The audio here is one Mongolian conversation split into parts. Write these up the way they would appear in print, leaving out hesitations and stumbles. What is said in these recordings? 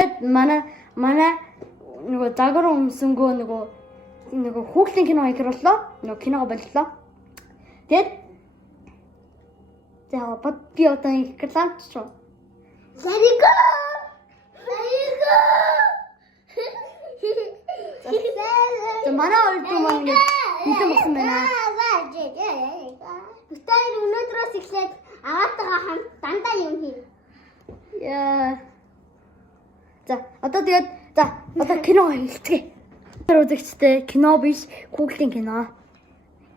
Манай нөгөө загвар өмсөнгөө нөгөө хүүхдийн кино хийрлээ. Нөгөө киного боллоо. Тэгэд за би одоо рекламч шүү. Лариго. За манай ордоо маань ингэ хүлэн болсон байна. Бүтээл өнөөдрөөс эхлээд агаатайгаа хамт дандаа юм хий. Яа. За одоо кино хэлцгээе. Тэр үзэгчтэй кино биш, Google-ийн кино.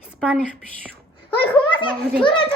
Испаних биш шүү. Хөөе хүмүүс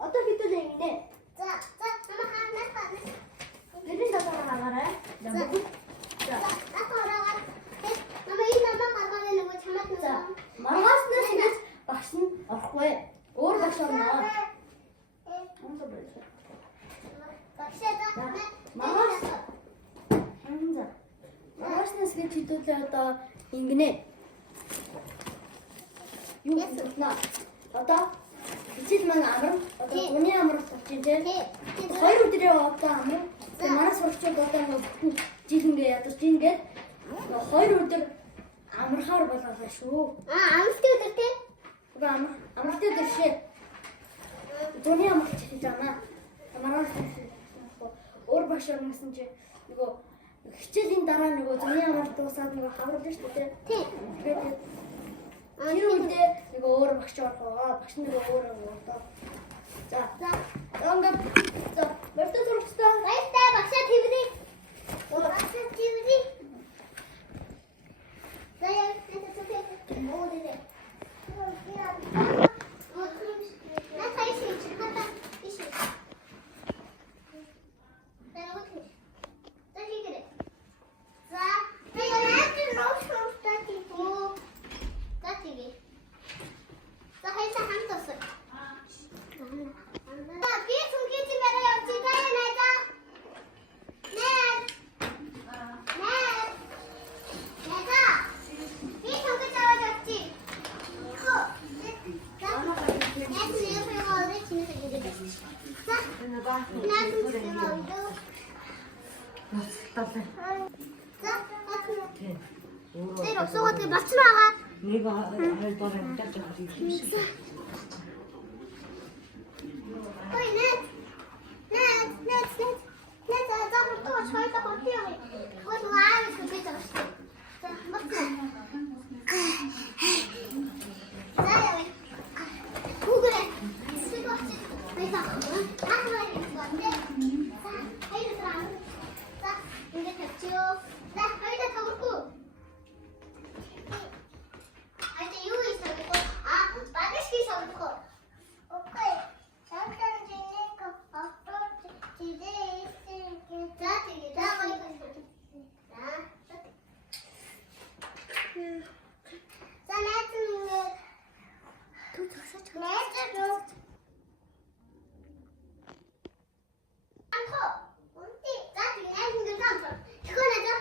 Одоо хэдүүл юм нэ. За, намайг хаанаас Бидний татвар гаргаарай. За. намайг энэ намайг гарганы нөгөө чамд За. Маргаснаас ингэж багш нь гоё. Өөр багш орно. Онцоо байлаа. Маргааш. Ханза. Маргаашнаас гэж хэдүүлээ одоо ингэнэ. Юу яснаа? Одоо хичээл маань амар. Одоо өний амар болчих тийм. 2 өдөр яваа амар. Тэгээ манай сурагчид одоо бүх жилингээ ядарч ингээд 2 өдөр амархаар болоолаа шүү. Амралтын өдөр тий? Угаа амралтын өдөр шээ. Өний амарч хийж байна. Маргааш өөр багш орносон чи нөгөө хичээлийн дараа нөгөө өний амарт дуусаад нөгөө хавруулна шүү дээ. Тий. Тэгээд тэр үедээ нөгөө өөр багш орхоо. Багш нөгөө өөр орноо. За. Ингээд за бэртэ сурагчдаа Баяртай багшаа твэрий. Багшаа твэрий. Заяа нэт төтөө модэрэ. Тэр усуугаад бацна байгаа. Нэг хэлбэр амтаж байгаа юм шиг. Ой, нет. Заахтаа шойдоо хотё. Хол ваа гэж байгаа шүү. За, бацна. Заяа. Хүүгэрэ. Сэгоч. Баяа. Ахмаа юм байна. За, хайр дараа. За, ингэ тавьчихё. За, хайр тавахгүй. Хайр юу ийсэхгүй. Багш хийсэхгүй. Окей. Чамтай жинэко авто чидээ ийсэхгүй. За, тэгээ даавал. За. За, нэтэн Ту тусаач. Нэтэн. Анхо. Үнти. За, тэгээ нэтэн гэнэ. Тхонаа за.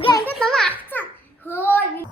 Угаа ингэ намаа авцсан. Хөөе.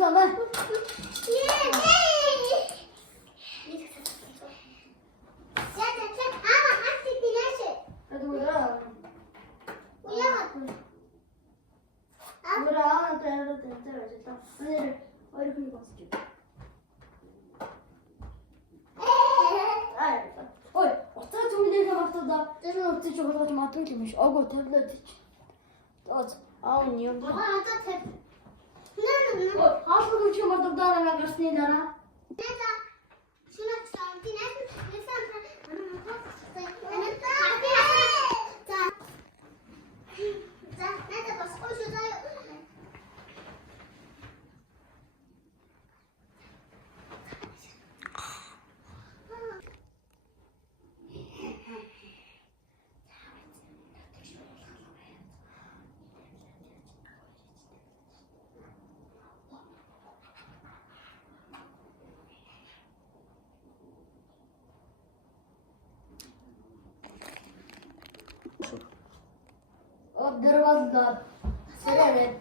таа. Ой, оцоо зүмлээгээ батудаа тэр нь өтөж болгож матгүй юм биш. Агуу таблет чи. Аа юм. Хаалт үгүй юм батудаа наваа гарсны дараа. Дөрвөлдөр. Сэрэг.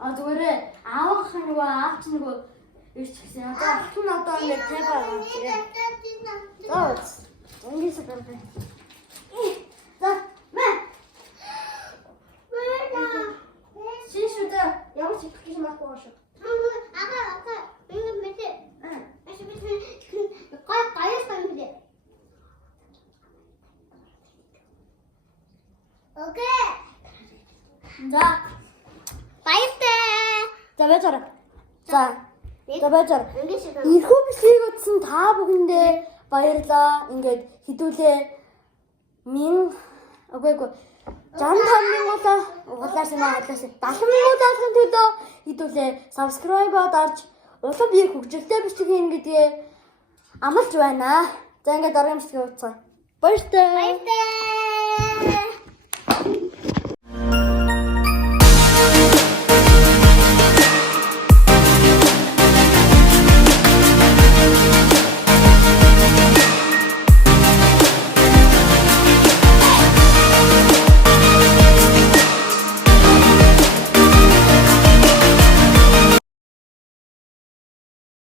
А зүгээр аавах нөгөө аавч нөгөө ирч гэсэн. Одоо түн одоо ингэ тавиа. Энгээс гэнэ. За, мэ. Шишүүдэ ямар ч их гэж махгүй шүү. Окей. За. За баярлалаа. За. За баярлалаа. Ирхүү бичлэгийг үзсэн та бүхэндээ баярлалаа. Ингээд хідүүлээ. Үгүй 65,000-уудаа угаалаас 70,000-уудаа төлөө хідүүлээ. Subscribe-аа дарж улам их хөгжилтэй бичлэг хийн гэдгээ амлаж байна. За ингээд дараагийн бичлэгийг үзье. Баярлалаа.